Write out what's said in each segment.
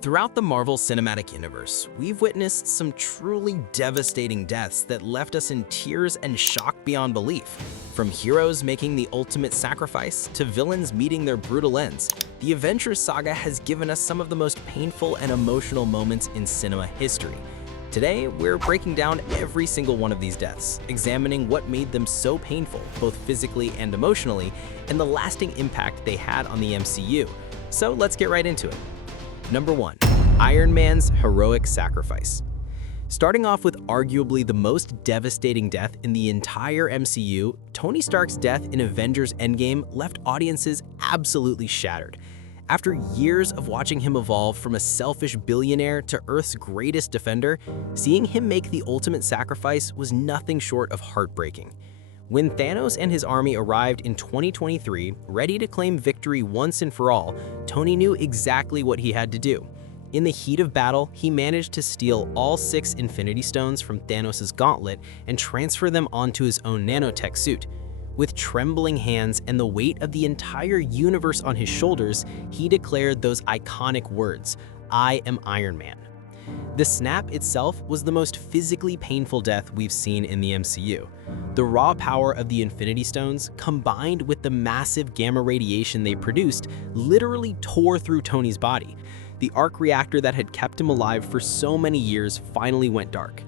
Throughout the Marvel Cinematic Universe, we've witnessed some truly devastating deaths that left us in tears and shock beyond belief. From heroes making the ultimate sacrifice to villains meeting their brutal ends, the Avengers saga has given us some of the most painful and emotional moments in cinema history. Today, we're breaking down every single one of these deaths, examining what made them so painful, both physically and emotionally, and the lasting impact they had on the MCU. So let's get right into it. Number 1. Iron Man's heroic sacrifice. Starting off with arguably the most devastating death in the entire MCU, Tony Stark's death in Avengers Endgame left audiences absolutely shattered. After years of watching him evolve from a selfish billionaire to Earth's greatest defender, seeing him make the ultimate sacrifice was nothing short of heartbreaking. When Thanos and his army arrived in 2023, ready to claim victory once and for all, Tony knew exactly what he had to do. In the heat of battle, he managed to steal all 6 Infinity Stones from Thanos' gauntlet and transfer them onto his own nanotech suit. With trembling hands and the weight of the entire universe on his shoulders, he declared those iconic words, "I am Iron Man." The snap itself was the most physically painful death we've seen in the MCU. The raw power of the Infinity Stones, combined with the massive gamma radiation they produced, literally tore through Tony's body. The arc reactor that had kept him alive for so many years finally went dark.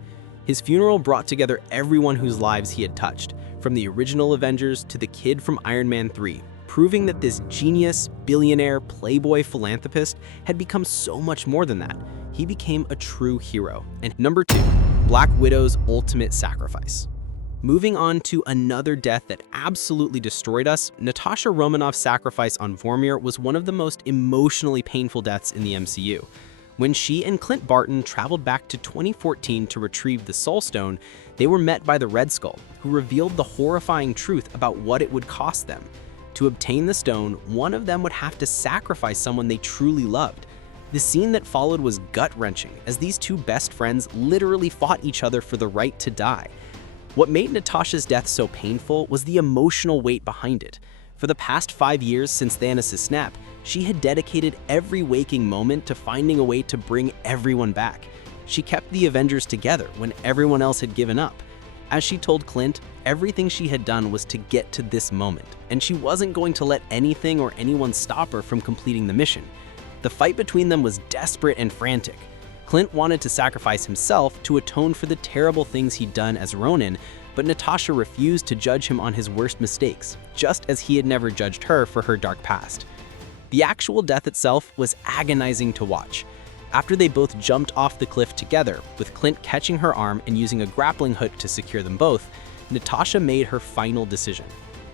His funeral brought together everyone whose lives he had touched, from the original Avengers to the kid from Iron Man 3, proving that this genius, billionaire, playboy philanthropist had become so much more than that. He became a true hero. And number 2, Black Widow's ultimate sacrifice. Moving on to another death that absolutely destroyed us, Natasha Romanoff's sacrifice on Vormir was one of the most emotionally painful deaths in the MCU. When she and Clint Barton traveled back to 2014 to retrieve the Soul Stone, they were met by the Red Skull, who revealed the horrifying truth about what it would cost them. To obtain the stone, one of them would have to sacrifice someone they truly loved. The scene that followed was gut-wrenching, as these two best friends literally fought each other for the right to die. What made Natasha's death so painful was the emotional weight behind it. For the past 5 years since Thanos' snap, she had dedicated every waking moment to finding a way to bring everyone back. She kept the Avengers together when everyone else had given up. As she told Clint, everything she had done was to get to this moment, and she wasn't going to let anything or anyone stop her from completing the mission. The fight between them was desperate and frantic. Clint wanted to sacrifice himself to atone for the terrible things he'd done as Ronin, but Natasha refused to judge him on his worst mistakes, just as he had never judged her for her dark past. The actual death itself was agonizing to watch. After they both jumped off the cliff together, with Clint catching her arm and using a grappling hook to secure them both, Natasha made her final decision.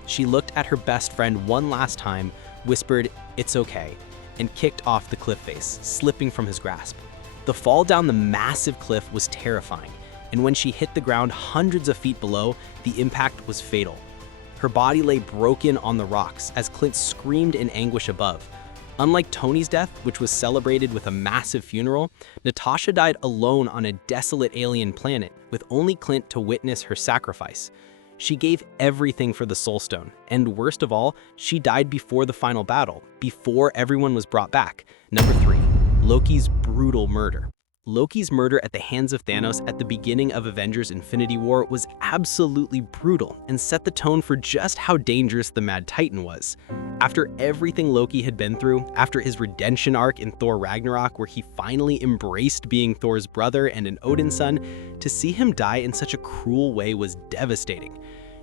She looked at her best friend one last time, whispered, "It's okay," and kicked off the cliff face, slipping from his grasp. The fall down the massive cliff was terrifying, and when she hit the ground hundreds of feet below, the impact was fatal. Her body lay broken on the rocks as Clint screamed in anguish above. Unlike Tony's death, which was celebrated with a massive funeral, Natasha died alone on a desolate alien planet, with only Clint to witness her sacrifice. She gave everything for the Soul Stone, and worst of all, she died before the final battle, before everyone was brought back. Number 3, Loki's brutal murder. Loki's murder at the hands of Thanos at the beginning of Avengers Infinity War was absolutely brutal and set the tone for just how dangerous the Mad Titan was. After everything Loki had been through, after his redemption arc in Thor Ragnarok where he finally embraced being Thor's brother and an Odin son, to see him die in such a cruel way was devastating.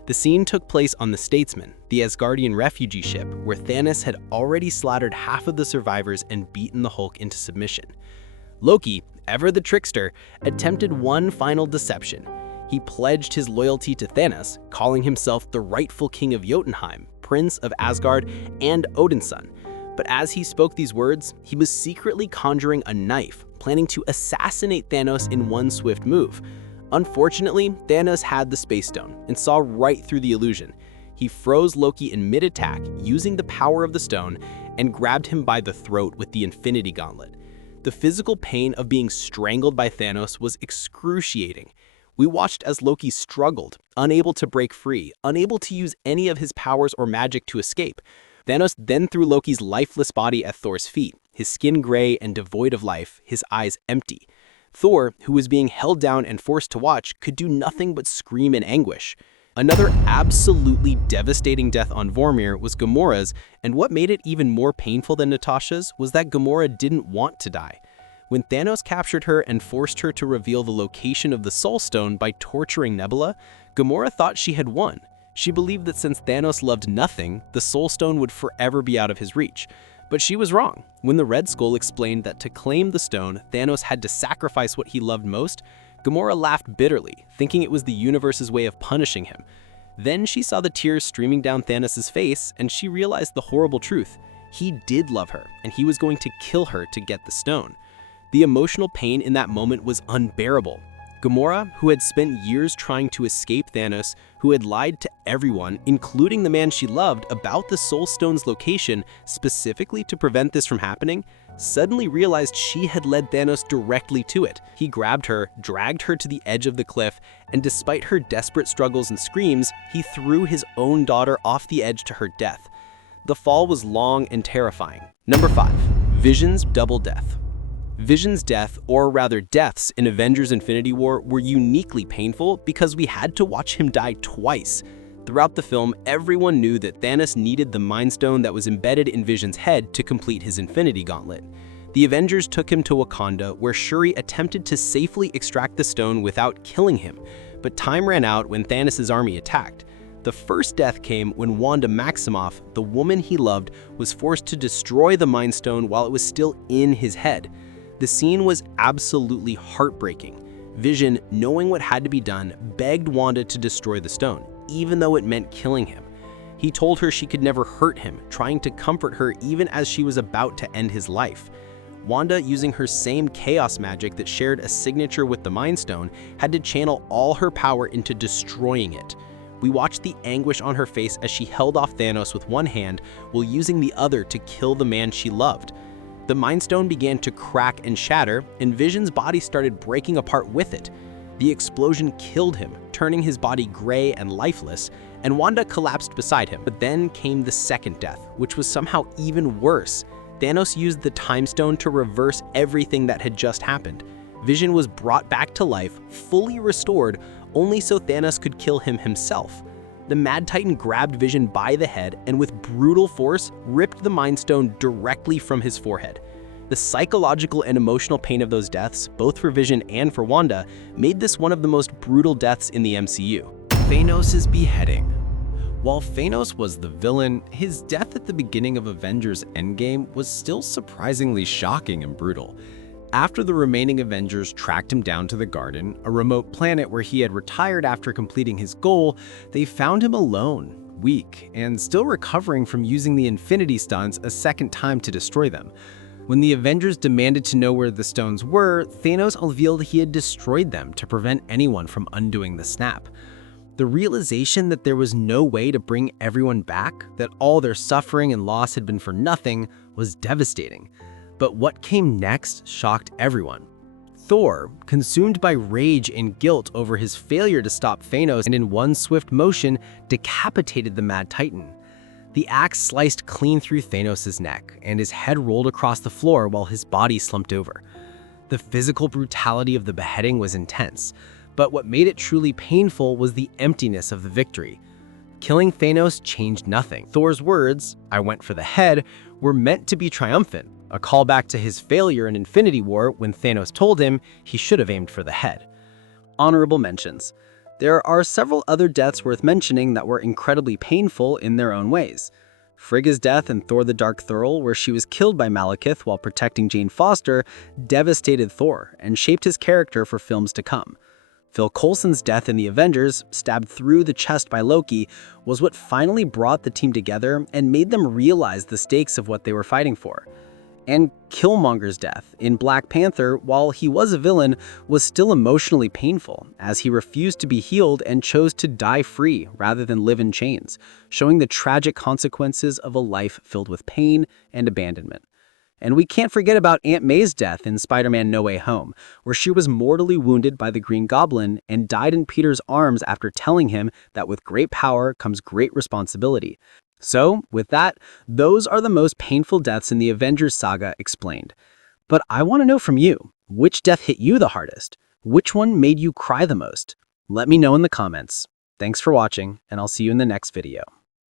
The scene took place on the Statesman, the Asgardian refugee ship, where Thanos had already slaughtered half of the survivors and beaten the Hulk into submission. Loki, ever the trickster, attempted one final deception. He pledged his loyalty to Thanos, calling himself the rightful king of Jotunheim, prince of Asgard, and Odin's son. But as he spoke these words, he was secretly conjuring a knife, planning to assassinate Thanos in one swift move. Unfortunately, Thanos had the Space Stone and saw right through the illusion. He froze Loki in mid-attack using the power of the stone and grabbed him by the throat with the Infinity Gauntlet. The physical pain of being strangled by Thanos was excruciating. We watched as Loki struggled, unable to break free, unable to use any of his powers or magic to escape. Thanos then threw Loki's lifeless body at Thor's feet, his skin gray and devoid of life, his eyes empty. Thor, who was being held down and forced to watch, could do nothing but scream in anguish. Another absolutely devastating death on Vormir was Gamora's, and what made it even more painful than Natasha's was that Gamora didn't want to die. When Thanos captured her and forced her to reveal the location of the Soul Stone by torturing Nebula, Gamora thought she had won. She believed that since Thanos loved nothing, the Soul Stone would forever be out of his reach. But she was wrong. When the Red Skull explained that to claim the stone, Thanos had to sacrifice what he loved most, Gamora laughed bitterly, thinking it was the universe's way of punishing him. Then she saw the tears streaming down Thanos' face, and she realized the horrible truth. He did love her, and he was going to kill her to get the stone. The emotional pain in that moment was unbearable. Gamora, who had spent years trying to escape Thanos, who had lied to everyone, including the man she loved, about the Soul Stone's location specifically to prevent this from happening, suddenly realized she had led Thanos directly to it. He grabbed her, dragged her to the edge of the cliff, and despite her desperate struggles and screams, he threw his own daughter off the edge to her death. The fall was long and terrifying. Number 5. Vision's double death. Vision's death, or rather deaths, in Avengers Infinity War were uniquely painful because we had to watch him die twice. Throughout the film, everyone knew that Thanos needed the Mind Stone that was embedded in Vision's head to complete his Infinity Gauntlet. The Avengers took him to Wakanda, where Shuri attempted to safely extract the stone without killing him, but time ran out when Thanos' army attacked. The first death came when Wanda Maximoff, the woman he loved, was forced to destroy the Mind Stone while it was still in his head. The scene was absolutely heartbreaking. Vision, knowing what had to be done, begged Wanda to destroy the stone, even though it meant killing him. He told her she could never hurt him, trying to comfort her even as she was about to end his life. Wanda, using her same chaos magic that shared a signature with the Mind Stone, had to channel all her power into destroying it. We watched the anguish on her face as she held off Thanos with one hand while using the other to kill the man she loved. The Mind Stone began to crack and shatter, and Vision's body started breaking apart with it. The explosion killed him, turning his body gray and lifeless, and Wanda collapsed beside him. But then came the second death, which was somehow even worse. Thanos used the Time Stone to reverse everything that had just happened. Vision was brought back to life, fully restored, only so Thanos could kill him himself. The Mad Titan grabbed Vision by the head and with brutal force ripped the Mind Stone directly from his forehead. The psychological and emotional pain of those deaths, both for Vision and for Wanda, made this one of the most brutal deaths in the MCU. Thanos' beheading. While Thanos was the villain, his death at the beginning of Avengers Endgame was still surprisingly shocking and brutal. After the remaining Avengers tracked him down to the Garden, a remote planet where he had retired after completing his goal, they found him alone, weak, and still recovering from using the Infinity Stones a second time to destroy them. When the Avengers demanded to know where the stones were, Thanos revealed he had destroyed them to prevent anyone from undoing the snap. The realization that there was no way to bring everyone back, that all their suffering and loss had been for nothing, was devastating. But what came next shocked everyone. Thor, consumed by rage and guilt over his failure to stop Thanos, and in one swift motion, decapitated the Mad Titan. The axe sliced clean through Thanos' neck, and his head rolled across the floor while his body slumped over. The physical brutality of the beheading was intense, but what made it truly painful was the emptiness of the victory. Killing Thanos changed nothing. Thor's words, "I went for the head," were meant to be triumphant, a callback to his failure in Infinity War when Thanos told him he should have aimed for the head. Honorable mentions. There are several other deaths worth mentioning that were incredibly painful in their own ways. Frigga's death in Thor the Dark Thurl, where she was killed by Malekith while protecting Jane Foster, devastated Thor and shaped his character for films to come. Phil Coulson's death in the Avengers, stabbed through the chest by Loki, was what finally brought the team together and made them realize the stakes of what they were fighting for. And Killmonger's death in Black Panther, while he was a villain, was still emotionally painful, as he refused to be healed and chose to die free rather than live in chains, showing the tragic consequences of a life filled with pain and abandonment. And we can't forget about Aunt May's death in Spider-Man No Way Home, where she was mortally wounded by the Green Goblin and died in Peter's arms after telling him that with great power comes great responsibility. So, with that, those are the most painful deaths in the Avengers saga explained. But I want to know from you, which death hit you the hardest? Which one made you cry the most? Let me know in the comments. Thanks for watching, and I'll see you in the next video.